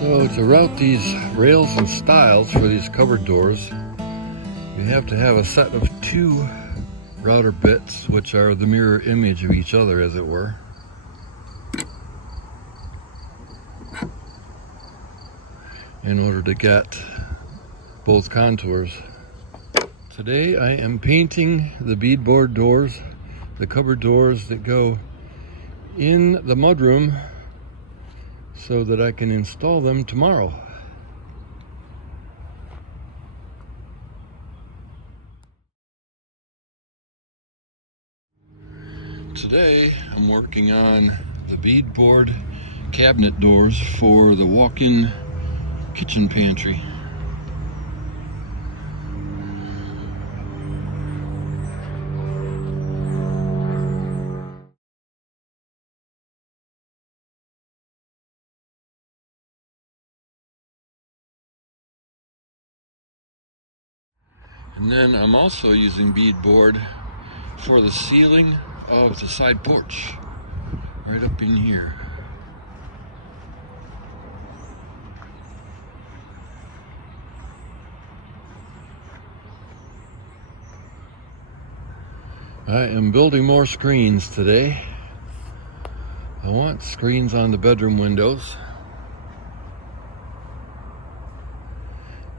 So to route these rails and stiles for these cupboard doors, you have to have a set of two router bits, which are the mirror image of each other, as it were. In order to get both contours. Today I am painting the beadboard doors, the cupboard doors that go in the mudroom, so that I can install them tomorrow. Today I'm working on the beadboard cabinet doors for the walk-in kitchen pantry. And then I'm also using beadboard for the ceiling of the side porch, right up in here. I am building more screens today. I want screens on the bedroom windows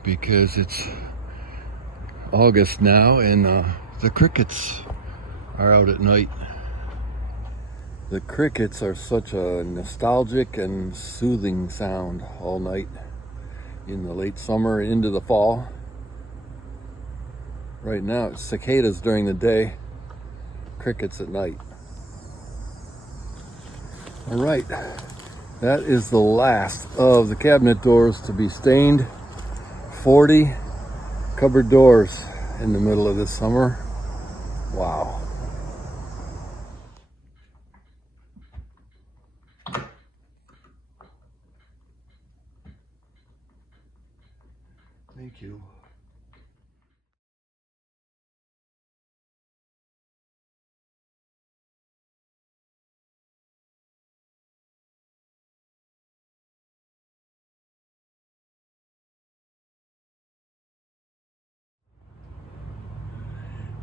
because it's August now and the crickets are out at night. The crickets are such a nostalgic and soothing sound all night in the late summer into the fall. Right now it's cicadas during the day, crickets at night. All right, that is the last of the cabinet doors to be stained. 40 cupboard doors in the middle of this summer. Wow. Thank you.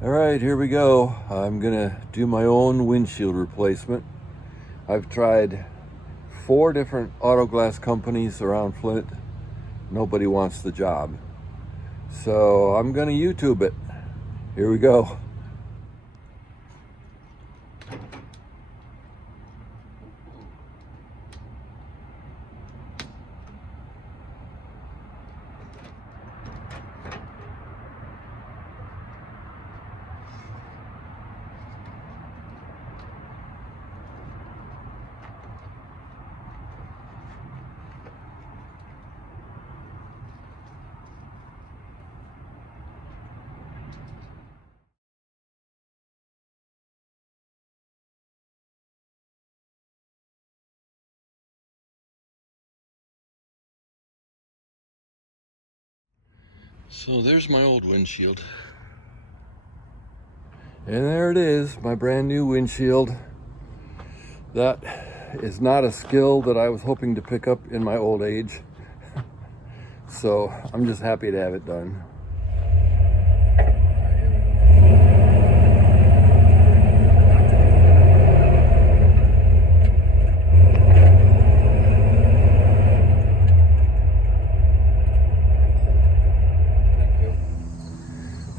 All right, here we go. I'm gonna do my own windshield replacement. I've tried 4 different auto glass companies around Flint. Nobody wants the job. So I'm gonna YouTube it. Here we go. So there's my old windshield. And there it is, my brand new windshield. That is not a skill that I was hoping to pick up in my old age. So I'm just happy to have it done.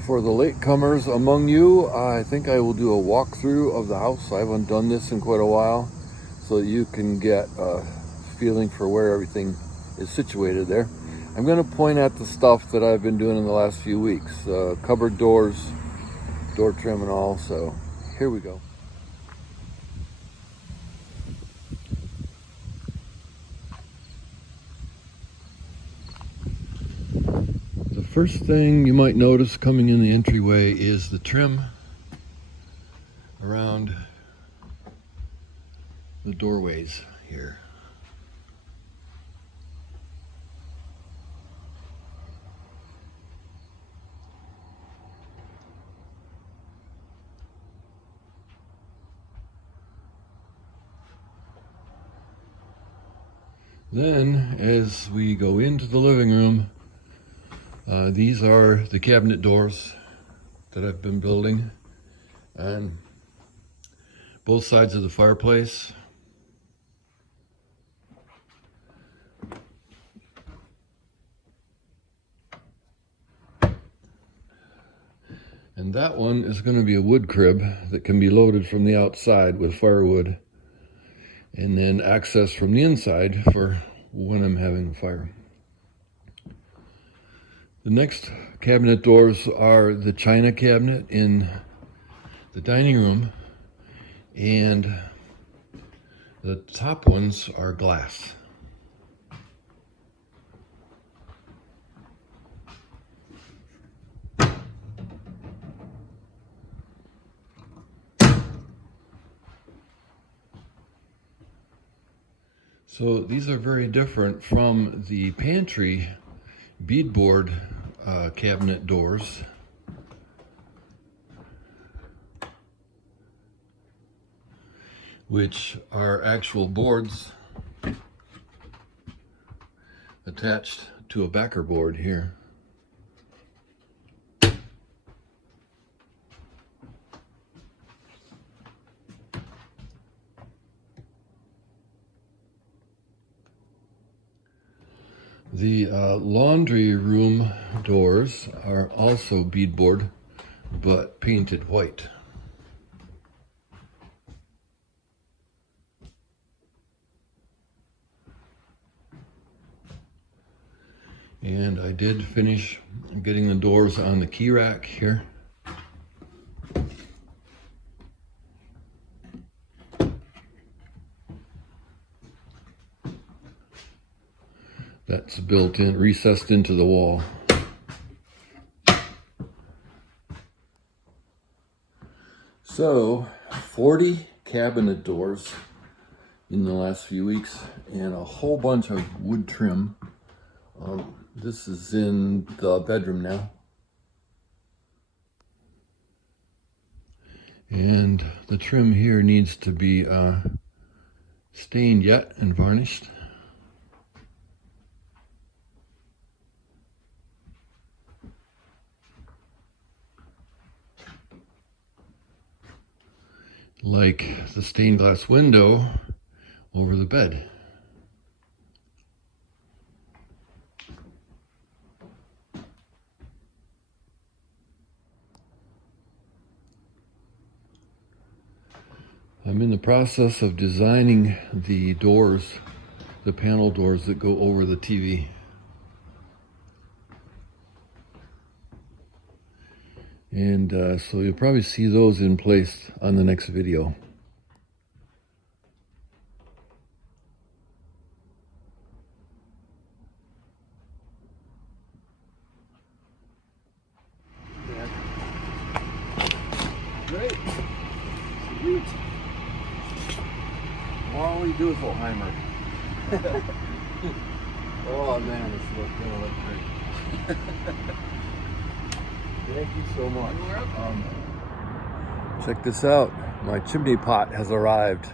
For the latecomers among you, I think I will do a walkthrough of the house. I haven't done this in quite a while, so that you can get a feeling for where everything is situated there. I'm going to point at the stuff that I've been doing in the last few weeks. Cupboard doors, door trim and all, so here we go. The first thing you might notice coming in the entryway is the trim around the doorways here. Then, as we go into the living room, these are the cabinet doors that I've been building on both sides of the fireplace. And that one is going to be a wood crib that can be loaded from the outside with firewood and then accessed from the inside for when I'm having a fire. The next cabinet doors are the china cabinet in the dining room, and the top ones are glass. So these are very different from the pantry beadboard cabinet doors. Which are actual boards attached to a backer board here. The laundry room doors are also beadboard, but painted white. And I did finish getting the doors on the key rack here. That's built in, recessed into the wall. So, 40 cabinet doors in the last few weeks and a whole bunch of wood trim. This is in the bedroom now. And the trim here needs to be stained yet and varnished. Like the stained glass window over the bed. I'm in the process of designing the doors, the panel doors that go over the TV. And so you'll probably see those in place on the next video. Great. Sweet. All we do is Oheimer. Oh man, it's gonna look great. Thank you so much. Check this out. My chimney pot has arrived.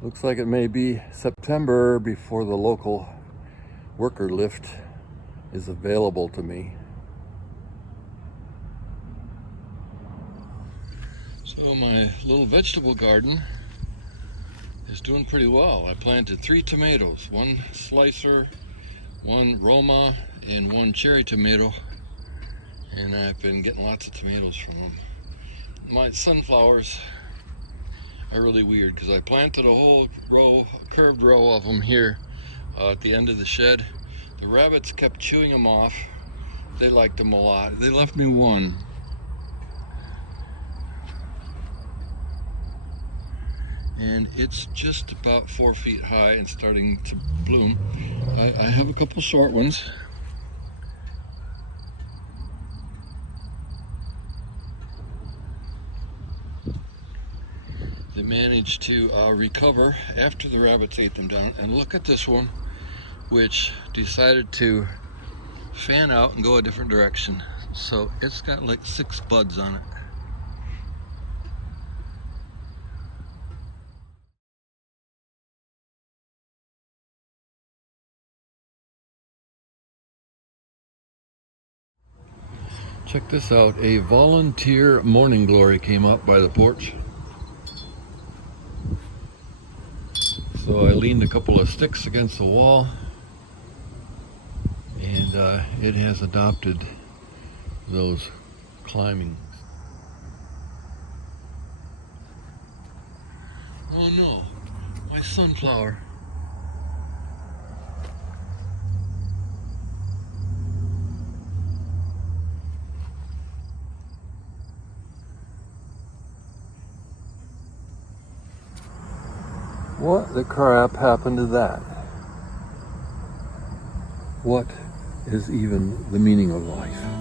Looks like it may be September before the local worker lift is available to me. So my little vegetable garden is doing pretty well. I planted 3 tomatoes, 1 slicer, 1 Roma, and 1 cherry tomato, and I've been getting lots of tomatoes from them. My sunflowers are really weird because I planted a whole row, curved row of them here at the end of the shed. The rabbits kept chewing them off. They liked them a lot. They left me 1. And it's just about 4 feet high and starting to bloom. I have a couple short ones. They managed to recover after the rabbits ate them down. And look at this one, which decided to fan out and go a different direction. So it's got like 6 buds on it. Check this out. A volunteer morning glory came up by the porch. So I leaned a couple of sticks against the wall, and it has adopted those climbing. Oh no, my sunflower. What the crap happened to that? What is even the meaning of life?